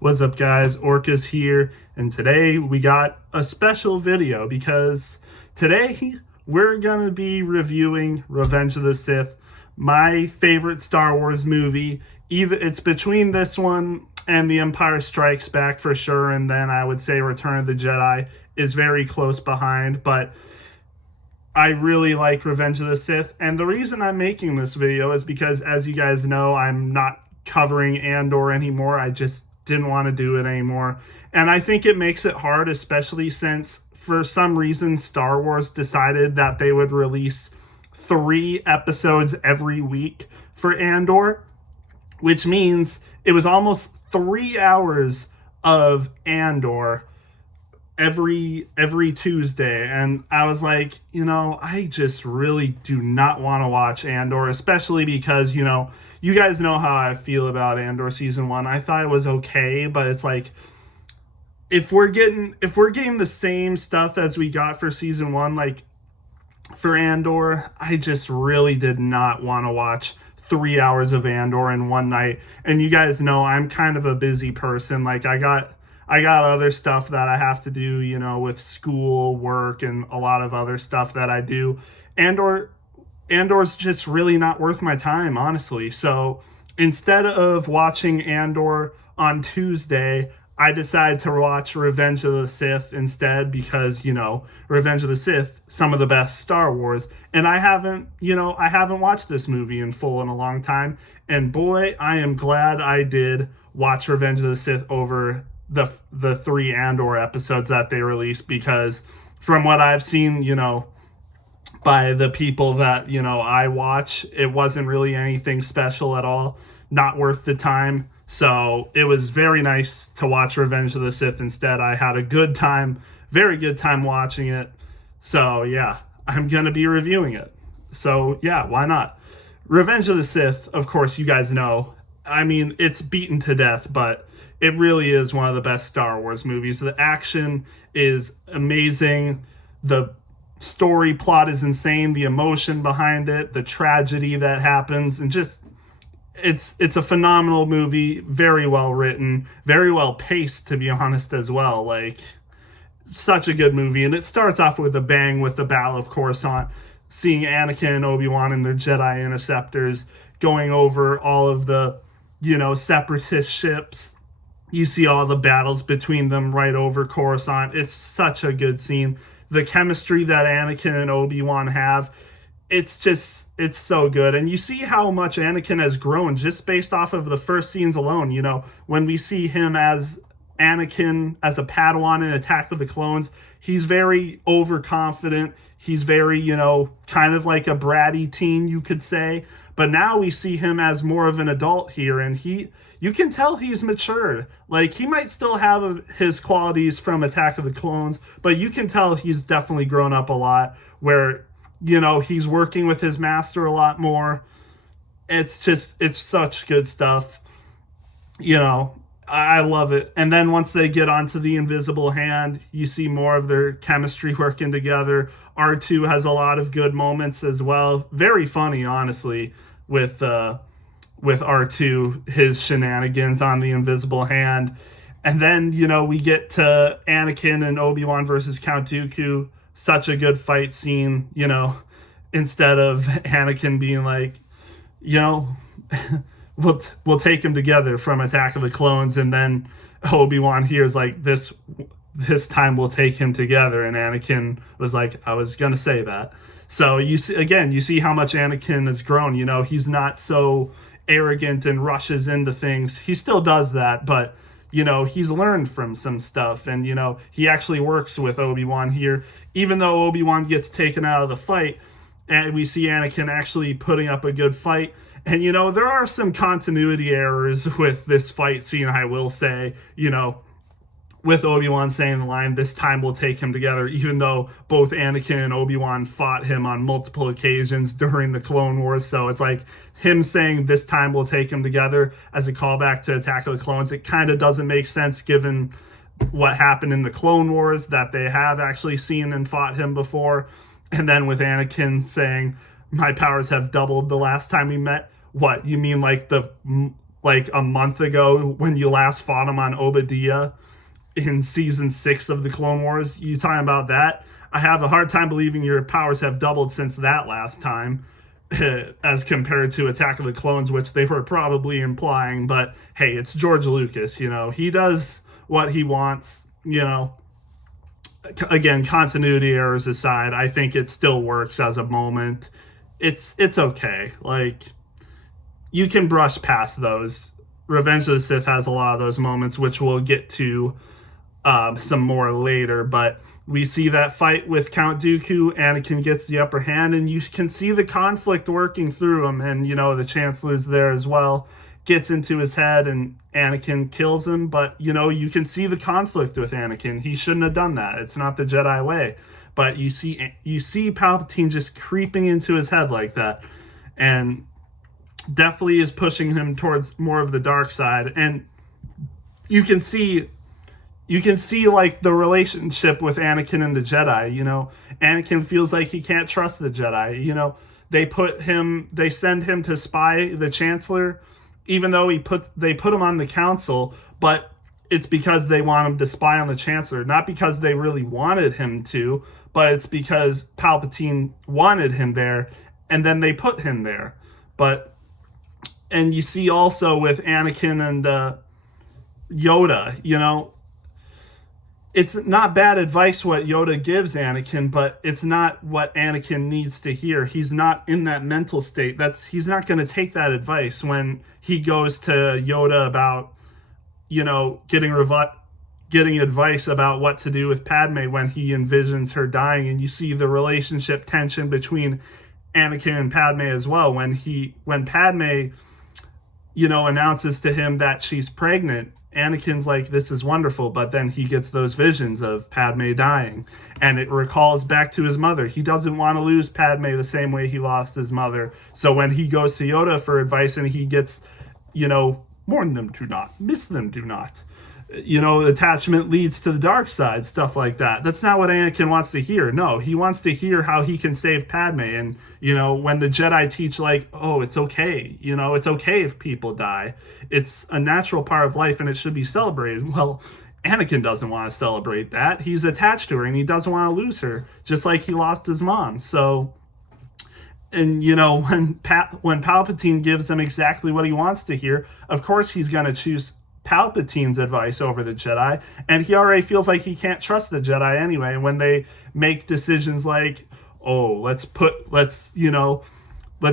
What's up, guys? Orca's here, and today we got a special video because today we're gonna be reviewing Revenge of the Sith, my favorite Star Wars movie. Either it's between this one and The Empire Strikes Back for sure, and then I would say Return of the Jedi is very close behind, but I really like Revenge of the Sith, and the reason I'm making this video is because, as you guys know, I'm not covering Andor anymore. I just didn't want to do it anymore. And I think it makes it hard, especially since for some reason Star Wars decided that they would release 3 episodes every week for Andor, which means it was almost 3 hours of Andor every Tuesday. And I was like, I just really do not want to watch Andor, especially because, you guys know how I feel about Andor season 1. I thought it was okay, but it's like if we're getting the same stuff as we got for season 1, like for Andor, I just really did not want to watch 3 hours of Andor in one night. And you guys know I'm kind of a busy person. Like I got other stuff that I have to do, with school, work, and a lot of other stuff that I do. Andor's just really not worth my time, honestly. So instead of watching Andor on Tuesday, I decided to watch Revenge of the Sith instead because, Revenge of the Sith, some of the best Star Wars. And I haven't watched this movie in full in a long time. And boy, I am glad I did watch Revenge of the Sith over the 3 Andor episodes that they released, because from what I've seen, by the people that, I watch, it wasn't really anything special at all, not worth the time. So it was very nice to watch Revenge of the Sith instead. I had a good time, very good time watching it. So yeah, I'm going to be reviewing it. So yeah, why not? Revenge of the Sith, of course, you guys know. I mean, it's beaten to death, but it really is one of the best Star Wars movies. The action is amazing. The story plot is insane. The emotion behind it, the tragedy that happens, and just it's a phenomenal movie. Very well written, very well paced, to be honest, as well. Like, such a good movie. And it starts off with a bang with the Battle of Coruscant, seeing Anakin and Obi-Wan and their Jedi interceptors going over all of the, separatist ships. You see all the battles between them right over Coruscant. It's such a good scene. The chemistry that Anakin and Obi-Wan have, it's so good. And you see how much Anakin has grown just based off of the first scenes alone. When we see him as Anakin, as a Padawan in Attack of the Clones, he's very overconfident. He's very, kind of like a bratty teen, you could say. But now we see him as more of an adult here, and you can tell he's matured. Like, he might still have his qualities from Attack of the Clones, but you can tell he's definitely grown up a lot, where, he's working with his master a lot more. It's such good stuff. I love it. And then once they get onto the invisible hand, you see more of their chemistry working together. R2 has a lot of good moments as well. Very funny, honestly, with R2, his shenanigans on the invisible hand. And then, we get to Anakin and Obi-Wan versus Count Dooku. Such a good fight scene, instead of Anakin being like, we'll take him together from Attack of the Clones, and then Obi-Wan hears like this time we'll take him together, and Anakin was like, I was gonna say that. So you see how much Anakin has grown. He's not so arrogant and rushes into things. He still does that, but he's learned from some stuff, and he actually works with Obi-Wan here, even though Obi-Wan gets taken out of the fight, and we see Anakin actually putting up a good fight. And, there are some continuity errors with this fight scene, I will say, with Obi-Wan saying the line, this time we'll take him together, even though both Anakin and Obi-Wan fought him on multiple occasions during the Clone Wars. So it's like him saying this time we'll take him together as a callback to Attack of the Clones. It kind of doesn't make sense given what happened in the Clone Wars, that they have actually seen and fought him before. And then with Anakin saying, my powers have doubled the last time we met. What, you mean like the like a month ago when you last fought him on Obadiah in season 6 of the Clone Wars. You talking about that? I have a hard time believing your powers have doubled since that last time, as compared to Attack of the Clones, which they were probably implying. But hey, it's George Lucas, he does what he wants, Again, continuity errors aside, I think it still works as a moment. It's okay. Like, you can brush past those. Revenge of the Sith has a lot of those moments, which we'll get to some more later. But we see that fight with Count Dooku. Anakin gets the upper hand, and you can see the conflict working through him. And, the Chancellor's there as well. Gets into his head, and Anakin kills him. But, you can see the conflict with Anakin. He shouldn't have done that. It's not the Jedi way. But you see Palpatine just creeping into his head like that. And definitely is pushing him towards more of the dark side. And you can see like the relationship with Anakin and the Jedi. Anakin feels like he can't trust the Jedi. They send him to spy the Chancellor, even though they put him on the council, but it's because they want him to spy on the Chancellor, not because they really wanted him to, but it's because Palpatine wanted him there, and then they put him there. And you see also with Anakin and Yoda, it's not bad advice what Yoda gives Anakin, but it's not what Anakin needs to hear. He's not in that mental state. He's not going to take that advice when he goes to Yoda about, getting advice about what to do with Padme when he envisions her dying. And you see the relationship tension between Anakin and Padme as well. When Padme, announces to him that she's pregnant, Anakin's like, this is wonderful, but then he gets those visions of Padme dying, and it recalls back to his mother. He doesn't want to lose Padme the same way he lost his mother. So when he goes to Yoda for advice and he gets, mourn them do not, miss them do not, attachment leads to the dark side, stuff like that. That's not what Anakin wants to hear. No, he wants to hear how he can save Padme. And, when the Jedi teach, like, oh, it's okay. It's okay if people die. It's a natural part of life and it should be celebrated. Well, Anakin doesn't want to celebrate that. He's attached to her and he doesn't want to lose her, just like he lost his mom. So, and, when Palpatine gives him exactly what he wants to hear, of course he's going to choose Palpatine's advice over the Jedi, and he already feels like he can't trust the Jedi anyway. When they make decisions like, oh, let's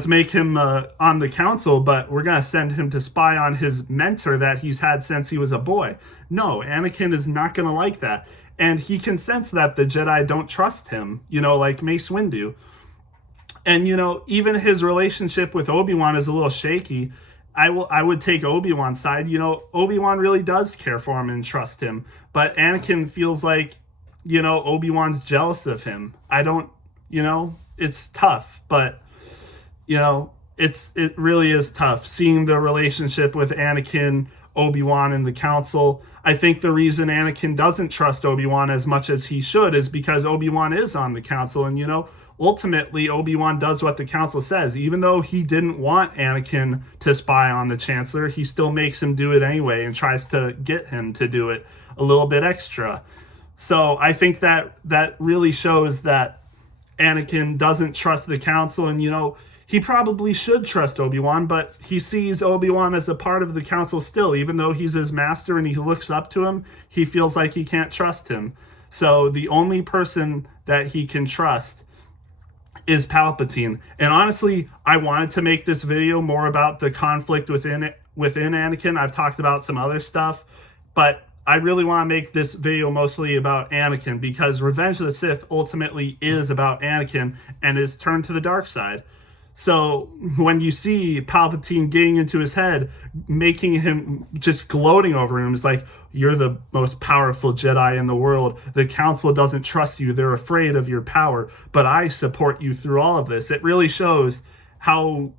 make him on the council, but we're gonna send him to spy on his mentor that he's had since he was a boy. No, Anakin is not gonna like that, and he can sense that the Jedi don't trust him, like Mace Windu. And even his relationship with Obi-Wan is a little shaky. I would take Obi-Wan's side. Obi-Wan really does care for him and trust him. But Anakin feels like, Obi-Wan's jealous of him. I don't, it's tough. But, it really is tough. Seeing the relationship with Anakin, Obi-Wan, and the council. I think the reason Anakin doesn't trust Obi-Wan as much as he should is because Obi-Wan is on the council. And, ultimately, Obi-Wan does what the council says. Even though he didn't want Anakin to spy on the Chancellor, he still makes him do it anyway and tries to get him to do it a little bit extra. So I think that really shows that Anakin doesn't trust the council. And, he probably should trust Obi-Wan, but he sees Obi-Wan as a part of the council still. Even though he's his master and he looks up to him, he feels like he can't trust him. So the only person that he can trust is Palpatine. And honestly, I wanted to make this video more about the conflict within Anakin. I've talked about some other stuff, but I really want to make this video mostly about Anakin because Revenge of the Sith ultimately is about Anakin and his turn to the dark side. So when you see Palpatine getting into his head, making him just gloating over him, it's like, you're the most powerful Jedi in the world. The council doesn't trust you. They're afraid of your power, but I support you through all of this. It really shows how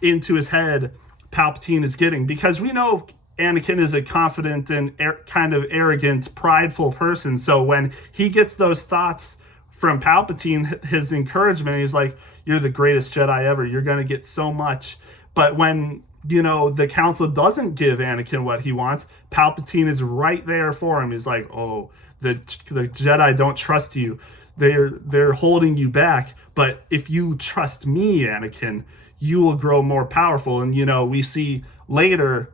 into his head Palpatine is getting, because we know Anakin is a confident and kind of arrogant, prideful person. So when he gets those thoughts from Palpatine, his encouragement, he's like, you're the greatest Jedi ever. You're going to get so much. But when the council doesn't give Anakin what he wants, Palpatine is right there for him. He's like, oh, the Jedi don't trust you. They're holding you back. But if you trust me, Anakin, you will grow more powerful. And, we see later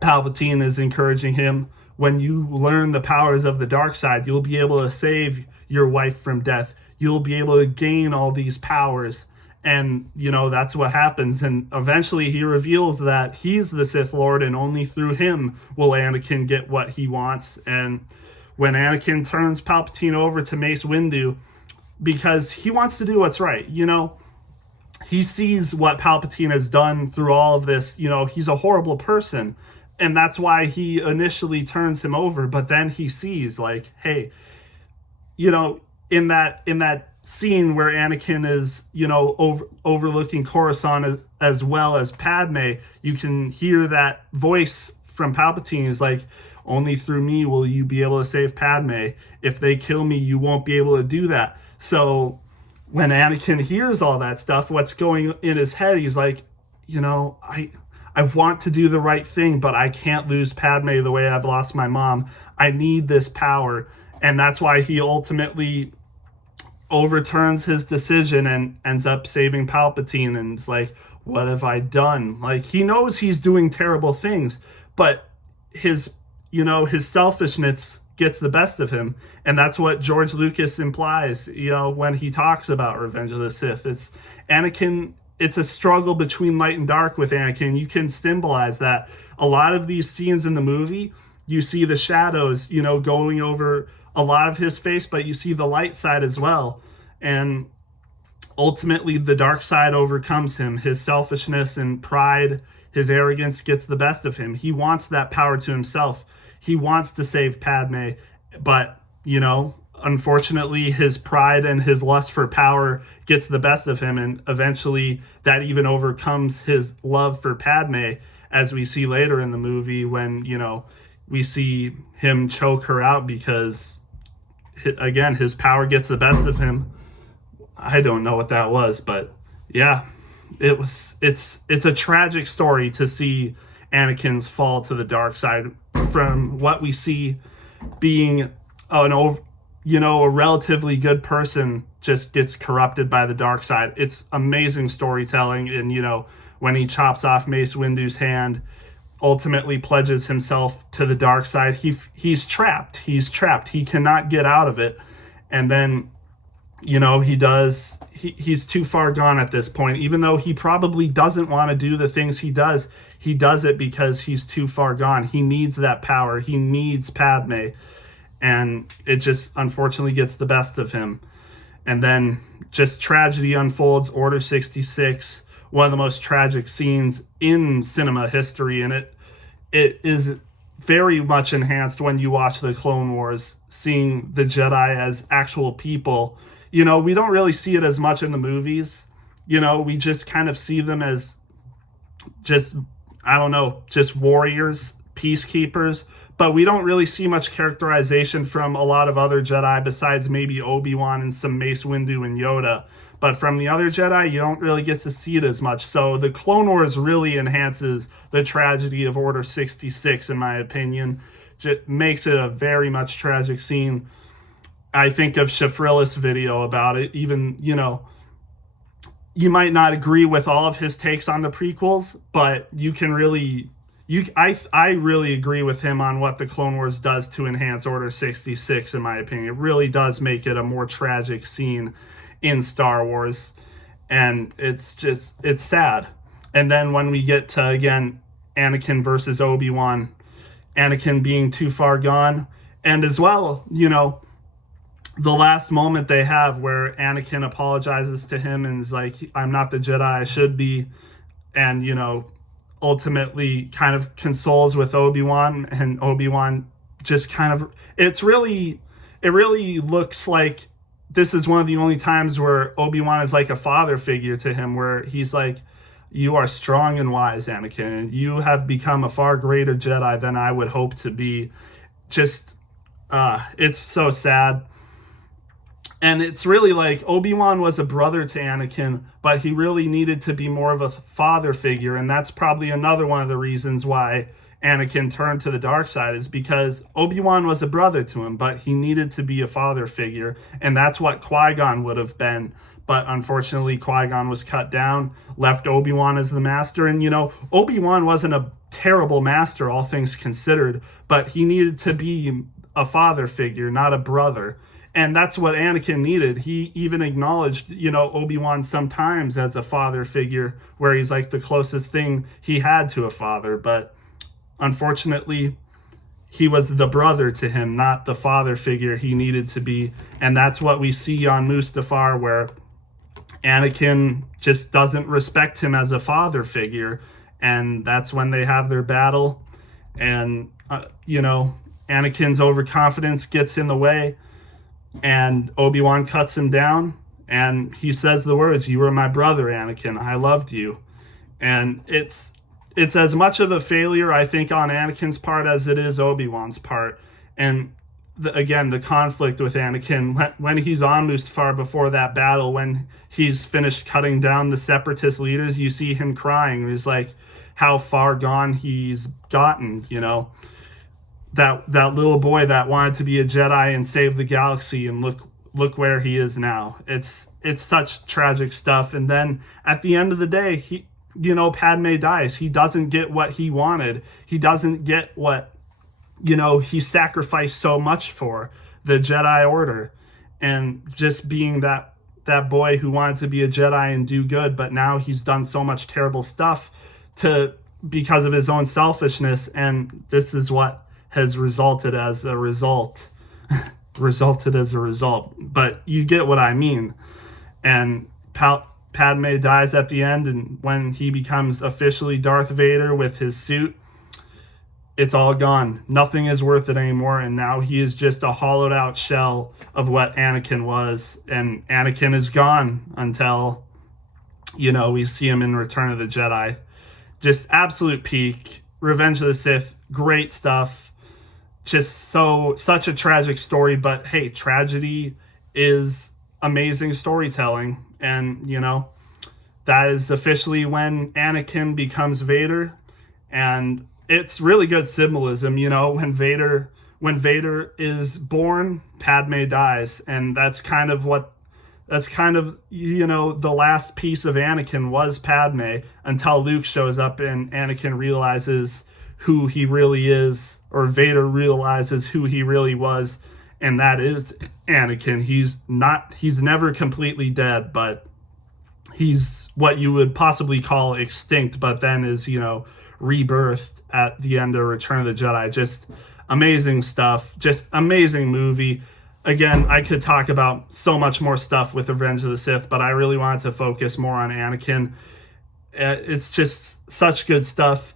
Palpatine is encouraging him, when you learn the powers of the dark side, you'll be able to save your wife from death. You'll be able to gain all these powers. And, that's what happens. And eventually he reveals that he's the Sith Lord, and only through him will Anakin get what he wants. And when Anakin turns Palpatine over to Mace Windu, because he wants to do what's right, he sees what Palpatine has done through all of this. He's a horrible person. And that's why he initially turns him over. But then he sees, like, hey, in that scene where Anakin is, overlooking Coruscant as well as Padme, you can hear that voice from Palpatine is like, only through me will you be able to save Padme. If they kill me, you won't be able to do that. So when Anakin hears all that stuff, what's going in his head, he's like, I want to do the right thing, but I can't lose Padme the way I've lost my mom. I need this power. And that's why he ultimately overturns his decision and ends up saving Palpatine. And it's like, what have I done? Like, he knows he's doing terrible things, but his selfishness gets the best of him. And that's what George Lucas implies, when he talks about Revenge of the Sith. It's Anakin. It's a struggle between light and dark with Anakin. You can symbolize that. A lot of these scenes in the movie, you see the shadows, going over a lot of his face, but you see the light side as well. And ultimately, the dark side overcomes him. His selfishness and pride, his arrogance gets the best of him. He wants that power to himself. He wants to save Padme, but, unfortunately, his pride and his lust for power gets the best of him, and eventually that even overcomes his love for Padme, as we see later in the movie when, we see him choke her out because, again, his power gets the best of him. I don't know what that was, but yeah, it's a tragic story to see Anakin's fall to the dark side from what we see being a relatively good person just gets corrupted by the dark side. It's amazing storytelling. And, when he chops off Mace Windu's hand, ultimately pledges himself to the dark side. He's trapped. He cannot get out of it. And then, he's too far gone at this point. Even though he probably doesn't want to do the things he does it because he's too far gone. He needs that power. He needs Padme. And it just unfortunately gets the best of him. And then just tragedy unfolds. Order 66, one of the most tragic scenes in cinema history. And it is very much enhanced when you watch the Clone Wars, seeing the Jedi as actual people. We don't really see it as much in the movies. We just kind of see them as just warriors, peacekeepers. But we don't really see much characterization from a lot of other Jedi besides maybe Obi-Wan and some Mace Windu and Yoda. But from the other Jedi, you don't really get to see it as much. So the Clone Wars really enhances the tragedy of Order 66, in my opinion. Just makes it a very much tragic scene. I think of Shafrillis' video about it. Even, you might not agree with all of his takes on the prequels, but you can really... I really agree with him on what the Clone Wars does to enhance Order 66, in my opinion. It really does make it a more tragic scene in Star Wars. And it's sad. And then when we get to, again, Anakin versus Obi-Wan, Anakin being too far gone. And as well, the last moment they have where Anakin apologizes to him and is like, I'm not the Jedi I should be. And, ultimately kind of consoles with Obi-Wan, and Obi-Wan just kind of, it really looks like this is one of the only times where Obi-Wan is like a father figure to him, where he's like, you are strong and wise, Anakin, and you have become a far greater Jedi than I would hope to be. Just, it's so sad. And it's really like Obi-Wan was a brother to Anakin, but he really needed to be more of a father figure. And that's probably another one of the reasons why Anakin turned to the dark side, is because Obi-Wan was a brother to him, but he needed to be a father figure. And that's what Qui-Gon would have been. But unfortunately, Qui-Gon was cut down, left Obi-Wan as the master. And, Obi-Wan wasn't a terrible master, all things considered, but he needed to be a father figure, not a brother. And that's what Anakin needed. He even acknowledged, Obi-Wan sometimes as a father figure, where he's like the closest thing he had to a father. But unfortunately, he was the brother to him, not the father figure he needed to be. And that's what we see on Mustafar, where Anakin just doesn't respect him as a father figure. And that's when they have their battle. And, Anakin's overconfidence gets in the way. And Obi-Wan cuts him down, and he says the words, "You were my brother, Anakin. I loved you." And it's as much of a failure, I think, on Anakin's part as it is Obi-Wan's part. And again, the conflict with Anakin, when he's on Mustafar before that battle, when he's finished cutting down the separatist leaders, you see him crying. He's like, how far gone he's gotten, that little boy that wanted to be a Jedi and save the galaxy, and look where he is now. It's such tragic stuff. And then at the end of the day, Padme dies. He doesn't get what he wanted. He doesn't get what, he sacrificed so much for, the Jedi Order, and just being that boy who wanted to be a Jedi and do good, but now he's done so much terrible stuff because of his own selfishness, and this is what has resulted as a result. But you get what I mean. And Padme dies at the end, and when he becomes officially Darth Vader with his suit, it's all gone. Nothing is worth it anymore, and now he is just a hollowed out shell of what Anakin was. And Anakin is gone until, we see him in Return of the Jedi. Just absolute peak. Revenge of the Sith, great stuff. Just such a tragic story, but hey, tragedy is amazing storytelling. And, that is officially when Anakin becomes Vader. And it's really good symbolism, when Vader is born, Padme dies. And that's kind of the last piece of Anakin was Padme, until Luke shows up and Anakin realizes who he really is, or Vader realizes who he really was, and that is Anakin. He's never completely dead, but he's what you would possibly call extinct, but then is, rebirthed at the end of Return of the Jedi. Just amazing stuff, just amazing movie. Again, I could talk about so much more stuff with Revenge of the Sith, but I really wanted to focus more on Anakin. It's just such good stuff.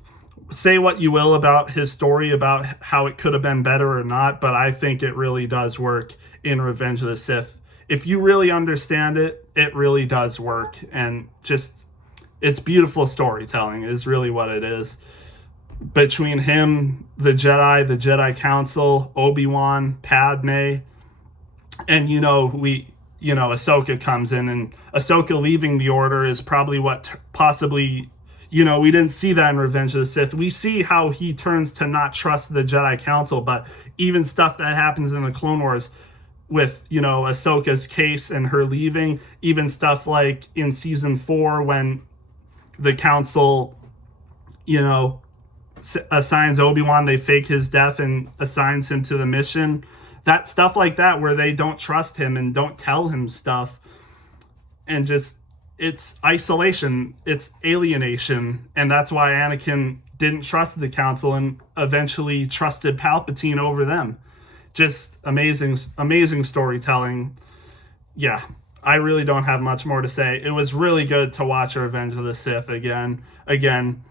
Say what you will about his story, about how it could have been better or not, but I think it really does work in Revenge of the Sith. If you really understand it, it really does work. And just, it's beautiful storytelling is really what it is. Between him, the Jedi Council, Obi-Wan, Padme, and Ahsoka comes in, and Ahsoka leaving the Order is probably what possibly, we didn't see that in Revenge of the Sith. We see how he turns to not trust the Jedi Council, but even stuff that happens in the Clone Wars with, Ahsoka's case and her leaving, even stuff like in season 4 when the Council, assigns Obi-Wan, they fake his death and assigns him to the mission. That stuff like that, where they don't trust him and don't tell him stuff, and just, it's isolation, it's alienation, and that's why Anakin didn't trust the Council and eventually trusted Palpatine over them. Just amazing storytelling. Yeah, I really don't have much more to say. It was really good to watch Revenge of the Sith again. Again,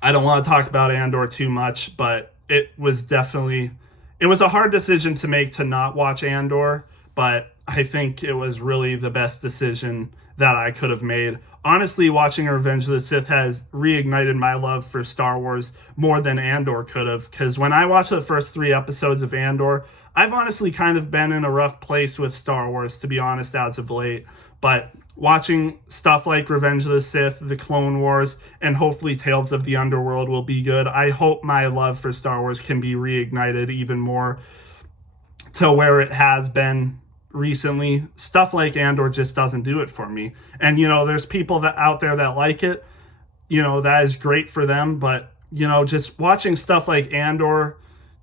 I don't want to talk about Andor too much, but it was a hard decision to make to not watch Andor, but I think it was really the best decision that I could have made. Honestly, watching Revenge of the Sith has reignited my love for Star Wars more than Andor could have, because when I watched the first 3 episodes of Andor, I've honestly kind of been in a rough place with Star Wars, to be honest, as of late. But watching stuff like Revenge of the Sith, The Clone Wars, and hopefully Tales of the Underworld will be good. I hope my love for Star Wars can be reignited even more to where it has been recently. Stuff like Andor just doesn't do it for me. And, there's people that out there that like it. That is great for them. But, just watching stuff like Andor,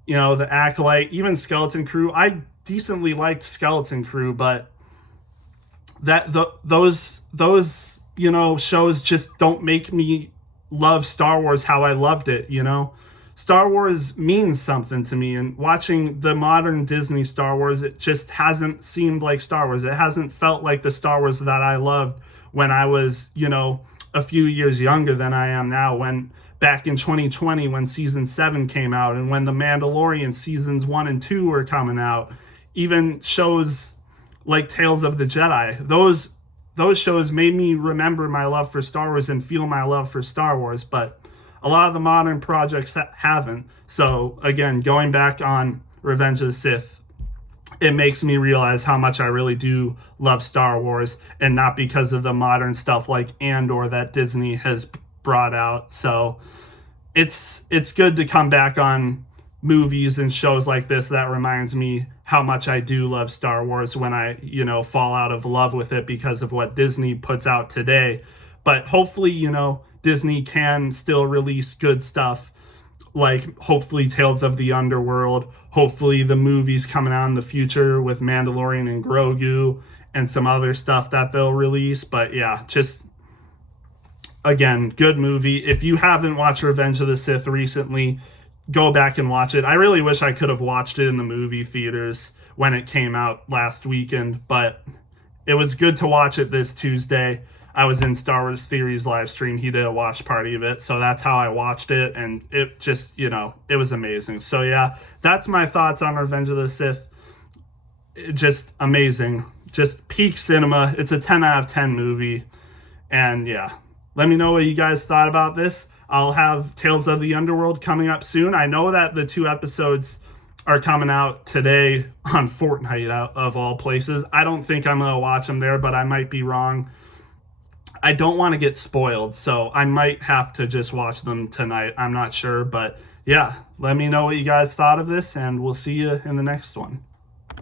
The Acolyte, even Skeleton Crew. I decently liked Skeleton Crew, but those shows just don't make me love Star Wars how I loved it. Star Wars means something to me, and watching the modern Disney Star Wars, it just hasn't seemed like Star Wars. It hasn't felt like the Star Wars that I loved when I was, a few years younger than I am now. When back in 2020, when season 7 came out, and when The Mandalorian seasons 1 and 2 were coming out, even shows like Tales of the Jedi, those shows made me remember my love for Star Wars and feel my love for Star Wars. But a lot of the modern projects haven't. So again, going back on Revenge of the Sith, it makes me realize how much I really do love Star Wars, and not because of the modern stuff like Andor that Disney has brought out. So it's good to come back on movies and shows like this that reminds me how much I do love Star Wars when I, fall out of love with it because of what Disney puts out today. But hopefully, Disney can still release good stuff, like hopefully Tales of the Underworld, hopefully the movies coming out in the future with Mandalorian and Grogu, and some other stuff that they'll release. But yeah, just, again, good movie. If you haven't watched Revenge of the Sith recently, go back and watch it. I really wish I could have watched it in the movie theaters when it came out last weekend, but it was good to watch it this Tuesday. I was in Star Wars Theory's live stream. He did a watch party of it, so that's how I watched it, and it just, it was amazing. So yeah, that's my thoughts on Revenge of the Sith. Just amazing. Just peak cinema. It's a 10 out of 10 movie. And yeah, let me know what you guys thought about this. I'll have Tales of the Underworld coming up soon. I know that the 2 episodes are coming out today on Fortnite, out of all places. I don't think I'm going to watch them there, but I might be wrong. I don't want to get spoiled, so I might have to just watch them tonight. I'm not sure, but yeah, let me know what you guys thought of this, and we'll see you in the next one.